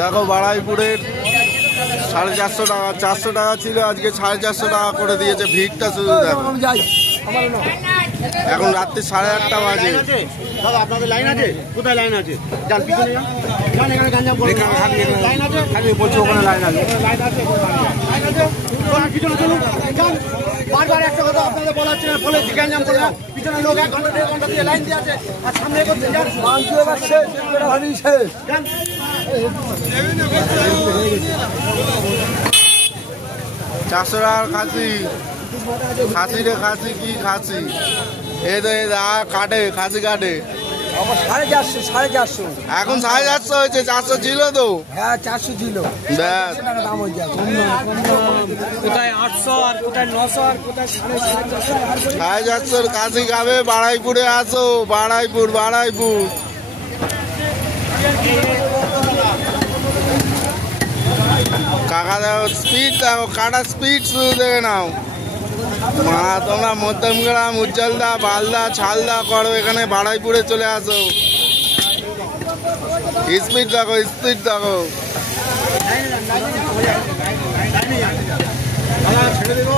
দেখো বাড়াইপুরের 450 টাকা, 400 টাকা ছিল, আজকে 450 টাকা করে দিয়েছে। ভিড়টা শুধু দেখো। এখন রাত্রি 8:30 বাজে। দাদা আপনাদের লাইন আছে? কোথায় লাইন আছে? যান পিছনে যান, যান এখানে গাঞ্জাম করুন। লাইন আছে? খালি বলছি ওখানে লাইন আছে। লাইন আছে, লাইন আছে। পিছনে চলুন, যান। বারবার একটা কথা আপনাদের বলা হচ্ছে না, বলে গাঞ্জাম করে পিছনে লোক 1 ঘন্টা 1.5 ঘন্টা দিয়ে লাইন দিয়ে আছে, আর সামনে করতে যান। মাংস এবার শেষ, হানি শেষ। যান। 400 টাকার খাসি, খাসি রে খাসি, কি খাসি? এই তো কাটে, খাসি কাটে। 450 এখন 450 হয়েছে, 400 ছিল তো। হ্যাঁ 400 ছিল। ব্যাস, দাম হয়ে যায়। কোথায় 800 আর কোথায় 900 আর কোথায় 450 খাসি খাবে। বাড়াইপুরে আসো, বাড়াইপুর, বাড়াইপুর। কাকা দেখো স্পিড, দেখো কাটা স্পিড শুধু দেখে নাও। মা তোমরা মধ্যমগ্রাম, উজ্জ্বলদা, বালদা, ছালদা করো, এখানে বাড়াইপুরে চলে আসো। স্পিড দেখো, স্পিড দেখো। ছেড়ে দেবো।